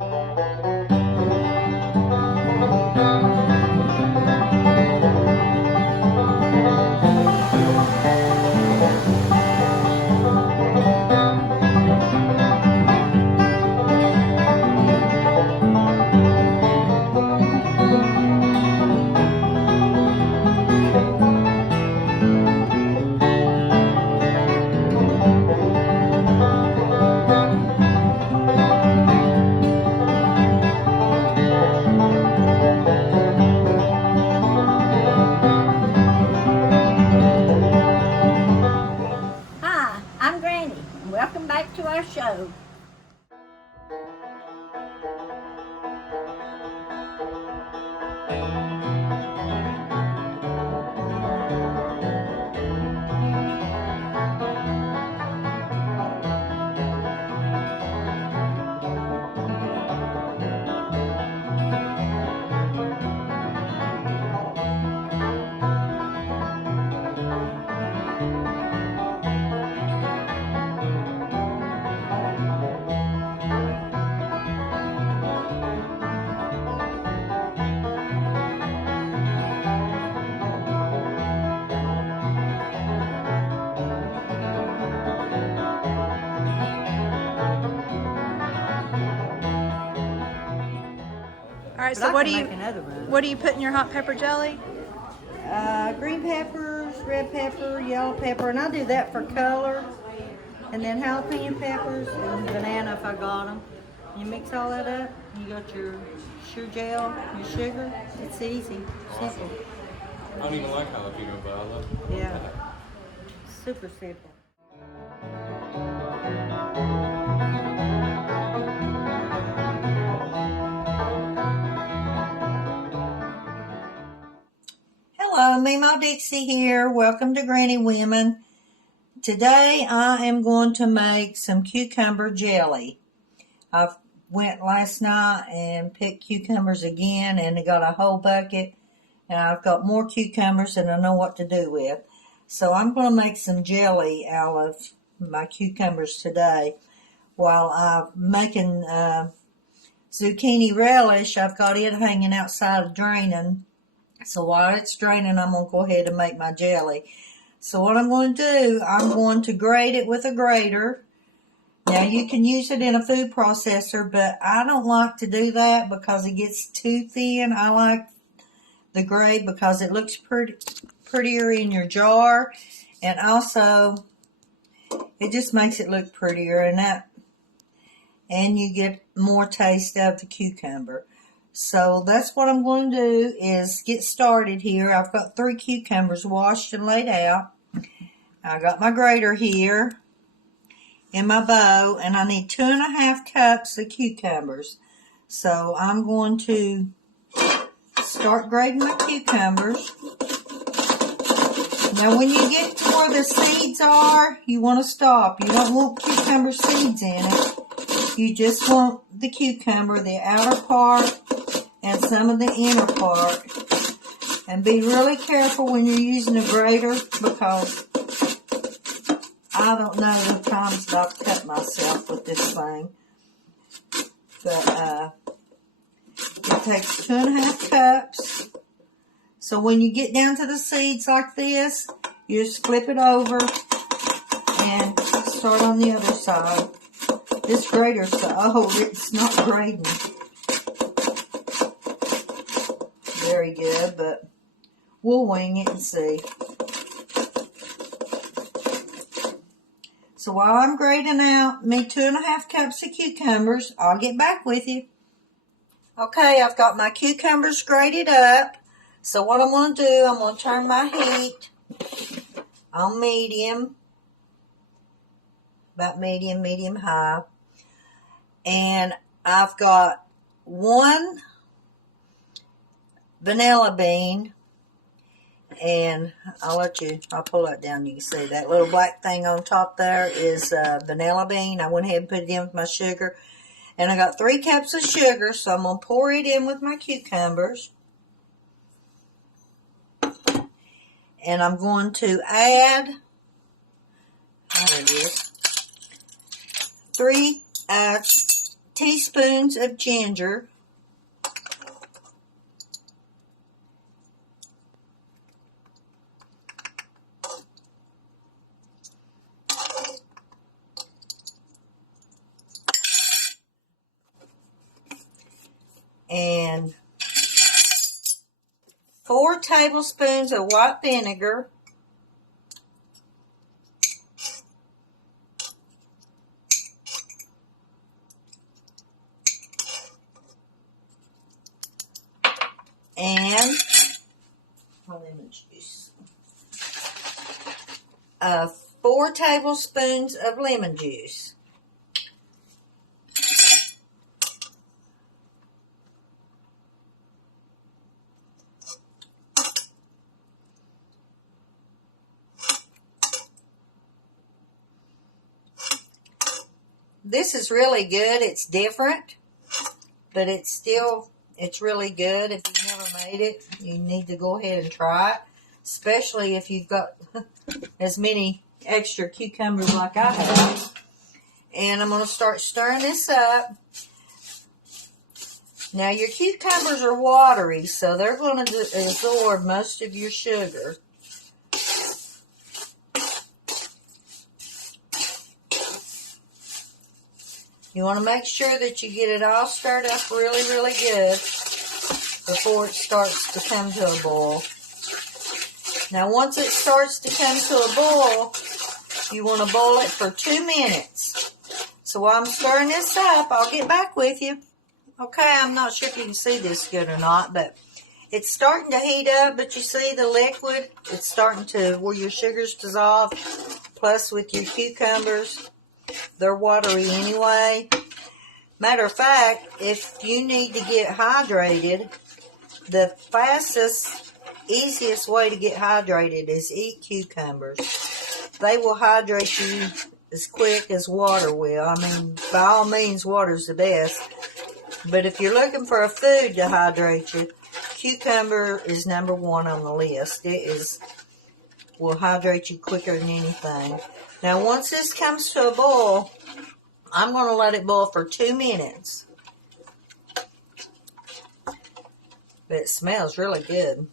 Hi, I'm Granny, and welcome back to our show. All right, But so I can make another one. what do you put in your hot pepper jelly? Green peppers, red pepper, yellow pepper, and I do that for color. And then jalapeno peppers and banana if I got them. You mix all that up. You got your sugar gel, your sugar. It's easy, simple. I don't even like jalapeno, but I love it. Yeah, super simple. Hello, Memaw Dixie here. Welcome to Granny Women. Today I am going to make some cucumber jelly. I went last night and picked cucumbers again, and I got a whole bucket. And I've got more cucumbers than I know what to do with. So I'm going to make some jelly out of my cucumbers today. While I'm making zucchini relish, I've got it hanging outside draining. So while it's draining, I'm going to go ahead and make my jelly. So what I'm going to do, I'm going to grate it with a grater. Now you can use it in a food processor, but I don't like to do that because it gets too thin. I like the grate because it looks prettier in your jar, and also it just makes it look prettier, and you get more taste out of the cucumber. So that's what I'm going to do is get started here. I've got 3 cucumbers washed and laid out. I got my grater here in my bowl, and I need 2.5 cups of cucumbers. So I'm going to start grating my cucumbers. Now when you get to where the seeds are, you want to stop. You don't want cucumber seeds in it. You just want the cucumber, the outer part, and some of the inner part. And be really careful when you're using a grater, because I don't know the times that I've cut myself with this thing. But it takes 2.5 cups. So when you get down to the seeds like this, you just flip it over and start on the other side. This grater's it's not grating very good, but we'll wing it and see. So while I'm grating out me 2.5 cups of cucumbers, I'll get back with you. Okay, I've got my cucumbers grated up. So what I'm going to do, I'm going to turn my heat on medium, about medium high. And I've got 1 vanilla bean, and I'll pull that down, you can see that little black thing on top there is vanilla bean. I went ahead and put it in with my sugar. And I got 3 cups of sugar, so I'm going to pour it in with my cucumbers. And I'm going to add, there it is, 3 teaspoons of ginger. And 4 tablespoons of white vinegar. And lemon juice. 4 tablespoons of lemon juice. This is really good. It's different, but it's really good. If you've never made it, you need to go ahead and try it, especially if you've got as many extra cucumbers like I have. And I'm going to start stirring this up. Now, your cucumbers are watery, so they're going to absorb most of your sugar. You want to make sure that you get it all stirred up really, really good before it starts to come to a boil. Now, once it starts to come to a boil, you want to boil it for 2 minutes. So while I'm stirring this up, I'll get back with you. Okay, I'm not sure if you can see this good or not, but it's starting to heat up, but you see the liquid? It's starting to, where your sugars dissolve, plus with your cucumbers. They're watery anyway. Matter of fact, if you need to get hydrated, the fastest, easiest way to get hydrated is eat cucumbers. They will hydrate you as quick as water will. I mean, by all means, water's the best. But if you're looking for a food to hydrate you, cucumber is number 1 on the list. Will hydrate you quicker than anything. Now, once this comes to a boil, I'm going to let it boil for 2 minutes. But it smells really good.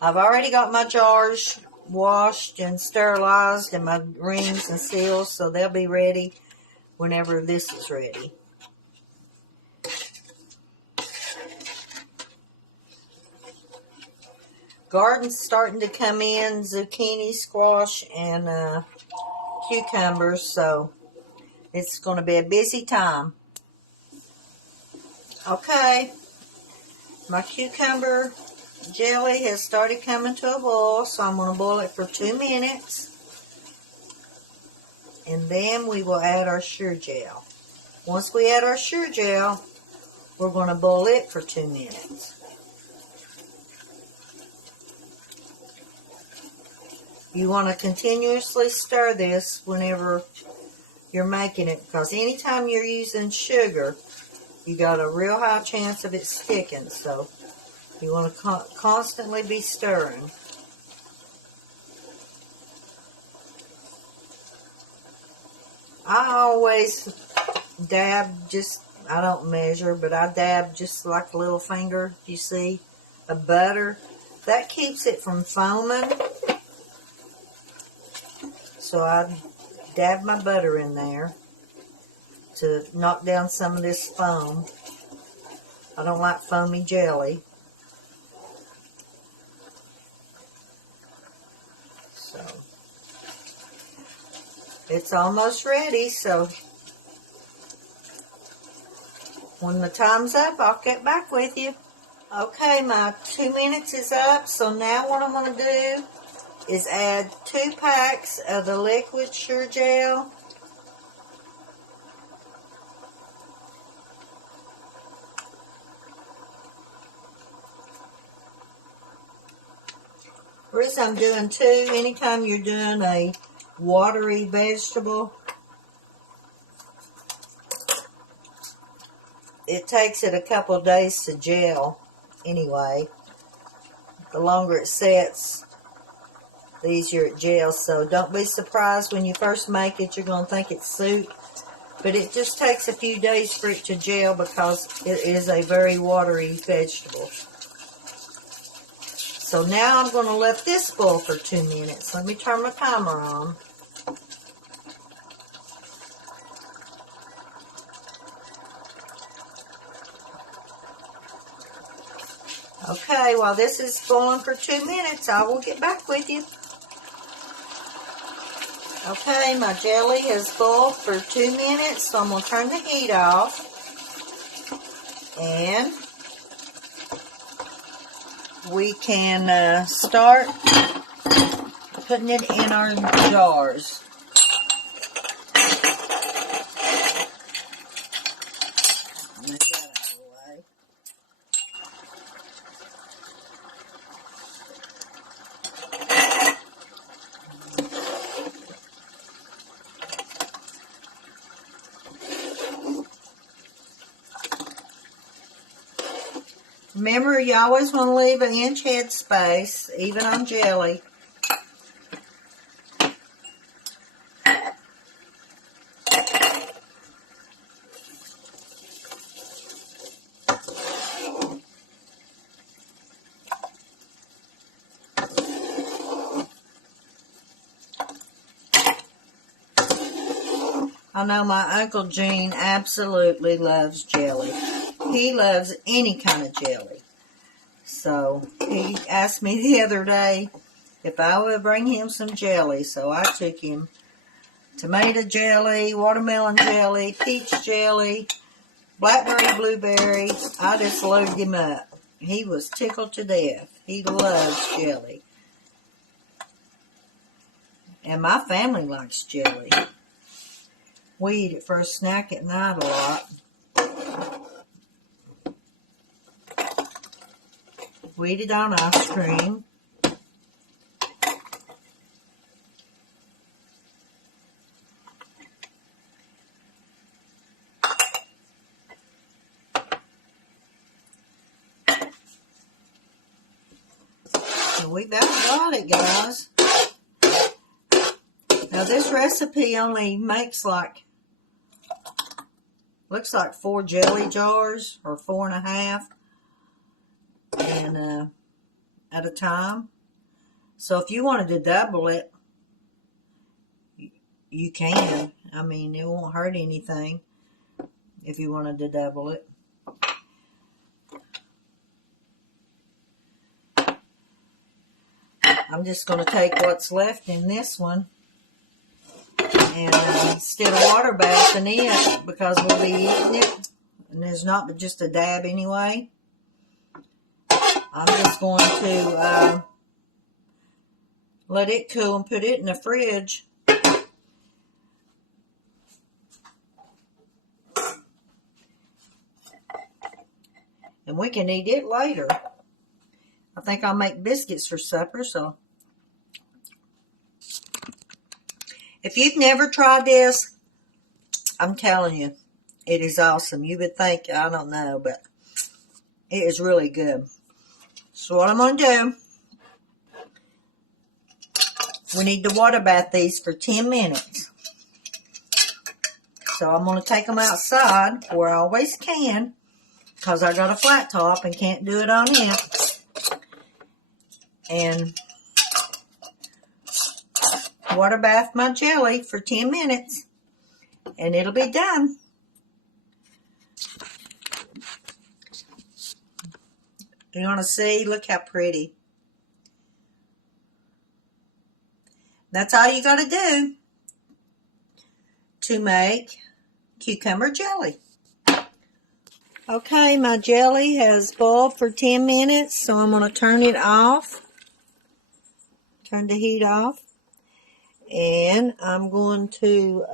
I've already got my jars washed and sterilized and my rings and seals, so they'll be ready whenever this is ready. Garden's starting to come in, zucchini, squash, and cucumbers, so it's going to be a busy time. Okay, my cucumber jelly has started coming to a boil, so I'm going to boil it for 2 minutes. And then we will add our sugar gel. Once we add our sugar gel, we're going to boil it for 2 minutes. You want to continuously stir this whenever you're making it, because anytime you're using sugar, you got a real high chance of it sticking. So you want to constantly be stirring. I always dab, I don't measure, but I dab just like a little finger, you see, of butter. That keeps it from foaming. So I dab my butter in there to knock down some of this foam. I don't like foamy jelly. So it's almost ready, so when the time's up, I'll get back with you. Okay, my 2 minutes is up, so now what I'm going to do is add 2 packs of the liquid sugar gel. The reason I'm doing 2, anytime you're doing a watery vegetable, it takes it a couple of days to gel anyway. The longer it sets, the easier it gels. So don't be surprised when you first make it, you're going to think it's soup. But it just takes a few days for it to gel because it is a very watery vegetable. So now I'm going to let this boil for 2 minutes. Let me turn my timer on. Okay, while this is boiling for 2 minutes, I will get back with you. Okay, my jelly has boiled for 2 minutes, so I'm going to turn the heat off. And we can start putting it in our jars. Move that out of the way. Remember, you always want to leave an inch head space, even on jelly. I know my Uncle Gene absolutely loves jelly. He loves any kind of jelly. So he asked me the other day if I would bring him some jelly. So I took him tomato jelly, watermelon jelly, peach jelly, blackberry, blueberry. I just loaded him up. He was tickled to death. He loves jelly. And my family likes jelly. We eat it for a snack at night a lot. We eat it on ice cream. So we about got it, guys. Now this recipe only makes looks like 4 jelly jars or 4.5 and at a time. So if you wanted to double it, you can. I mean, it won't hurt anything if you wanted to double it. I'm just going to take what's left in this one and instead of water bathing it, because we'll be eating it, and there's not but just a dab anyway, I'm just going to let it cool and put it in the fridge. And we can eat it later. I think I'll make biscuits for supper, so. If you've never tried this, I'm telling you, it is awesome. You would think, I don't know, but it is really good. So what I'm going to do, we need to water bath these for 10 minutes. So I'm going to take them outside where I always can, because I got a flat top and can't do it on it. And water bath my jelly for 10 minutes, and it'll be done. You want to see? Look how pretty. That's all you got to do to make cucumber jelly. Okay, my jelly has boiled for 10 minutes, so I'm going to turn it off. Turn the heat off. And I'm going to,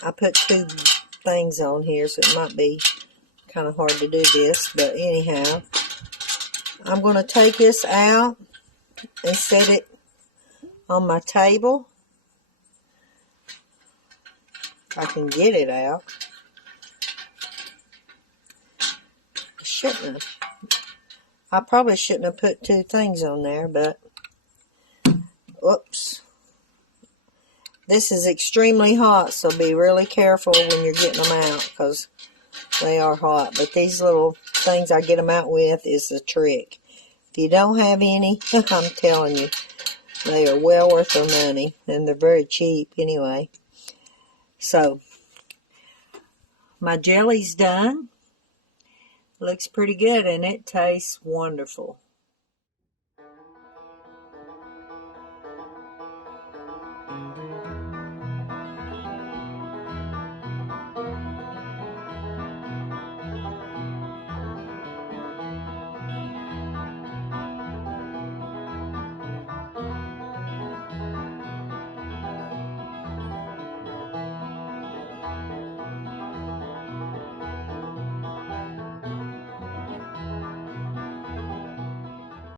I put 2 things on here, so it might be kind of hard to do this, but anyhow, I'm going to take this out and set it on my table. If I can get it out. I probably shouldn't have put 2 things on there, but whoops. This is extremely hot, so be really careful when you're getting them out because they are hot. But these little things I get them out with is the trick. If you don't have any, I'm telling you, they are well worth their money, and they're very cheap anyway. So, my jelly's done. Looks pretty good, and it tastes wonderful.